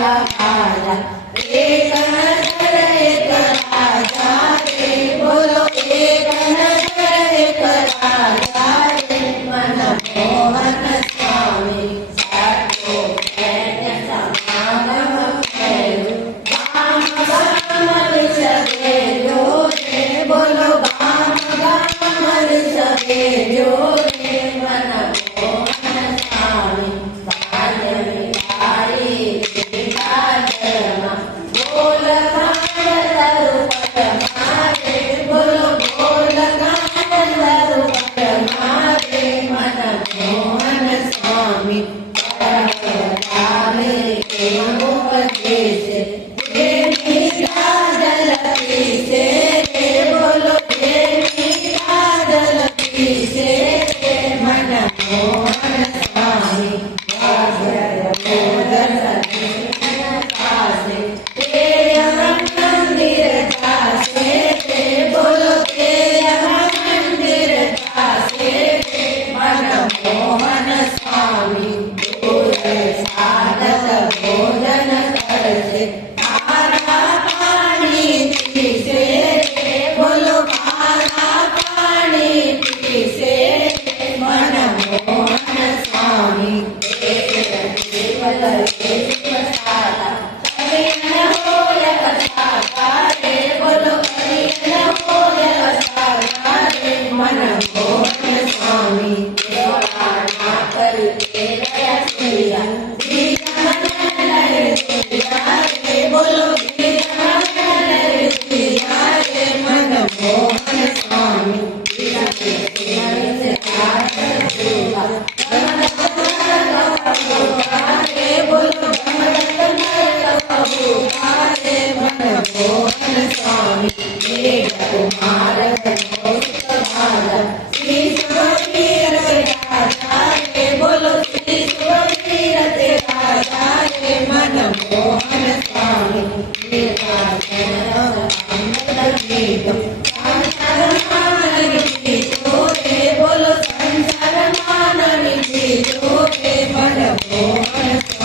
राजा एक नजर एक राजा रे बोलो एक नजर एक राजा रे मन मोहन स्वामी सातो भेट समागम करो गाम गाम सगे जो रे बोलो गाम गाम सगे जो रे मन मोहन स्वामी बाल्य विहारी बोल गान रूप मारे बोलो बोल गान रूप मारे मन मोहन स्वामी परम के उपदेश प्रेमी काजल पीसे रे बोलो प्रेमी काजल पीसे रे मन मोहन स्वामी भोजन करते खारा पानी पीसे बोलो खारा पानी पीसे मन मोहन स्वामी केवल बोलो मन मोहन स्वामी बोलो मन मोहन स्वामी बोलो मन मोहन स्वामी कुमार बोलो मन मोहन स्वामी बोलो संसार मानव मन मोहन